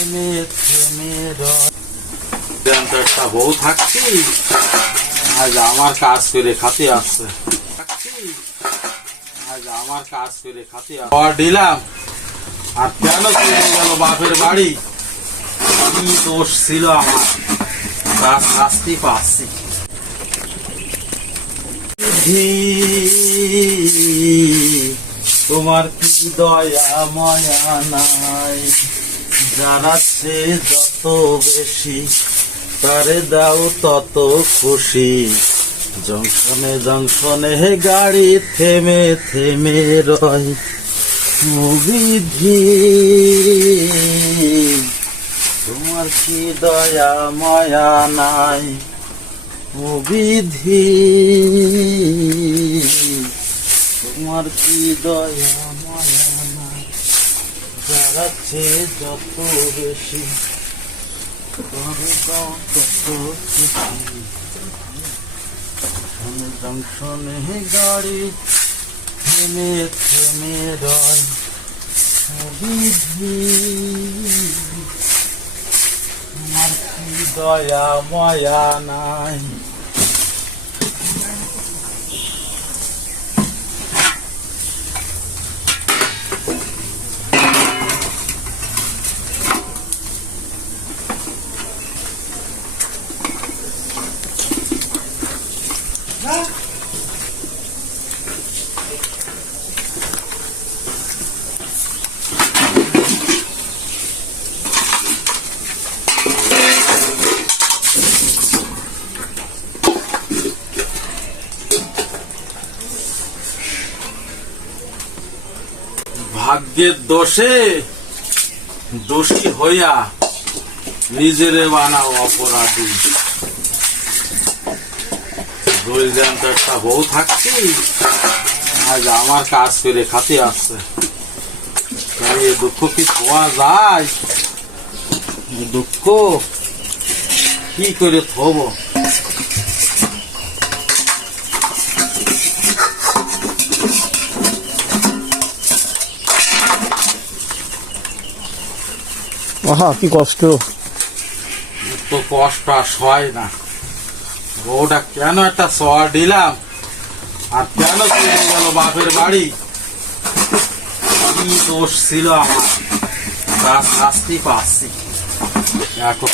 থেমে থেমে একটা বউ থাকছি, আজ আমার কাজ করে খাতে আসছে। আজ আমার কাজ করে খাতে দিলাম, আর কেন চলে গেল বাপের বাড়ি? কি দোষ ছিল আমার, তার শাস্তি পাচ্ছি। তোমার কি দয়া মায়া নাই, জানাচ্ছে যত বেশি তারে দাও তত খুশি। জংশনে জংশনে গাড়ি থেমে থেমে রয়, বিধি তোমার কি দয়া মায়া নাই, বিধি তোমার কি দয়া মায়া নাই, যাচ্ছে যত বেশি তত খুশি। জংশনে গাড়ি থেমে থেমে রয়, বিধি তোমার কি দয়া মায়া নাই। ভাগ্যের দোষে দোষী হইয়া নিজেরে বানাও অপরাধী। একটা বউ থাকছি, আজ আমার কাজ করে খাতে আসছে। দুঃখ কি থোয়া যায়? দুঃখ কি করে থব? আহা কি কষ্ট, তো কষ্ট আর সয় না। বউটা কেন একটা সর দিলাম, আর কেন চলে গেল বাপের বাড়ি? কি দোষ ছিল আমার, তার শাস্তি পাচ্ছি এখন।